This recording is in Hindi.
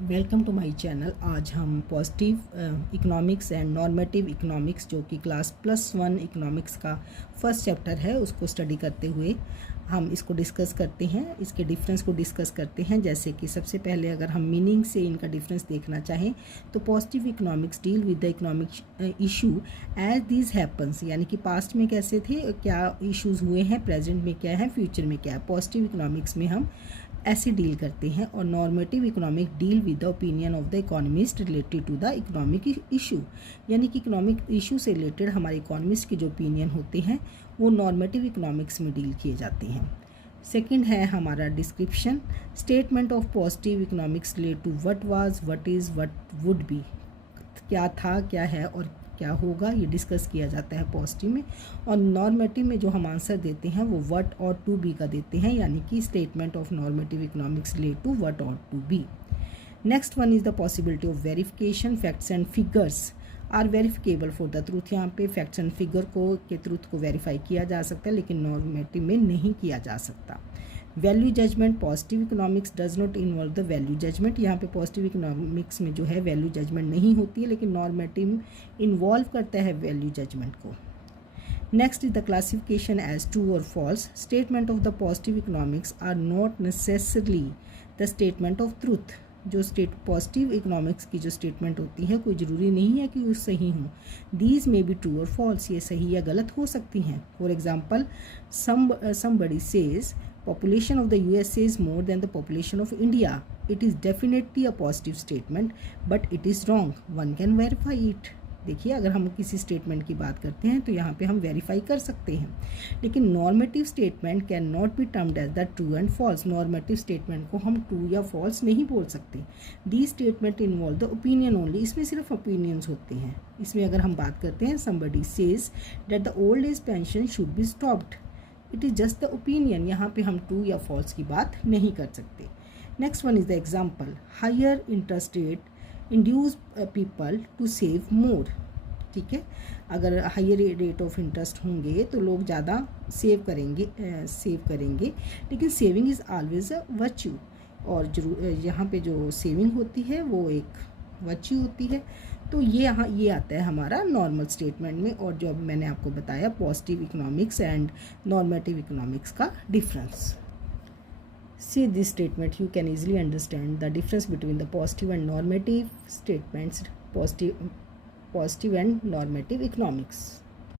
Welcome to my channel. आज हम positive economics and normative economics जो कि क्लास +1 इकोनॉमिक्स का फर्स्ट चैप्टर है उसको स्टडी करते हुए हम इसको डिस्कस करते हैं, इसके डिफरेंस को डिस्कस करते हैं। जैसे कि सबसे पहले अगर हम मीनिंग से इनका डिफरेंस देखना चाहें तो positive economics deal with the economic issue as this happens, यानी कि पास्ट में कैसे थे, क्या इश्यूज़ हुए हैं, प्रेजेंट में क्या है, फ्यूचर में क्या है। पॉजिटिव इकोनॉमिक्स में हम ऐसे डील करते हैं। और normative economic deal with the opinion of the economist related to the economic issue, यानी कि इकोनॉमिक इशू से रिलेटेड हमारे इकोनॉमिस्ट के जो ओपिनियन होते हैं वो नॉर्मेटिव इकोनॉमिक्स में डील किए जाते हैं। सेकंड है हमारा description, statement of positive economics relate to what was, what is, what would be, क्या था, क्या है और क्या होगा, ये डिस्कस किया जाता है पॉजिटिव में। और नॉर्मेटिव में जो हम आंसर देते हैं वो व्हाट और टू बी का देते हैं, यानी कि statement of normative economics relate to what ought to be. Next one is the possibility of verification, facts and figures are verifiable for the truth. यहाँ पे फैक्ट्स एंड फिगर को के ट्रूथ को वेरीफाई किया जा सकता है लेकिन नॉर्मेटिव में नहीं किया जा सकता। Value judgement, positive economics does not involve the value judgement. यहाँ पे पॉजिटिव इकोनॉमिक्स में जो है वैल्यू जजमेंट नहीं होती है लेकिन नॉर्मेटिव इन्वॉल्व करता है वैल्यू जजमेंट को। Next is the classification as true or false. Statement of the positive economics are not necessarily the statement of truth. जो पॉजिटिव इकोनॉमिक्स की जो स्टेटमेंट होती है कोई ज़रूरी नहीं है कि वो सही हों। These may be true or false, ये सही या गलत हो सकती हैं। For example, somebody says population of the USA is more than the population of India. It is definitely a positive statement, but it is wrong. One can verify it. देखिए, अगर हम किसी स्टेटमेंट की बात करते हैं तो यहाँ पे हम वेरीफाई कर सकते हैं, लेकिन normative statement cannot be termed as the true and false. Normative statement को हम ट्रू या फॉल्स नहीं बोल सकते। The statement involve the opinion only, इसमें सिर्फ ओपिनियंस होते हैं। इसमें अगर हम बात करते हैं somebody says that the old age pension should be stopped, it is just the opinion, यहाँ पे हम ट्रू या फॉल्स की बात नहीं कर सकते। Next one is the example, higher interest rate induce people to save more. ठीक है, अगर हायर रेट ऑफ इंटरेस्ट होंगे तो लोग ज़्यादा सेव करेंगे, लेकिन saving is always a virtue. और यहाँ पे जो सेविंग होती है वो एक वर्च्यू होती है। तो ये आता है हमारा नॉर्मल स्टेटमेंट में। और जो अब मैंने आपको बताया positive economics and normative economics का difference. See this statement, you can easily understand the difference between the positive and normative statements, positive and normative economics.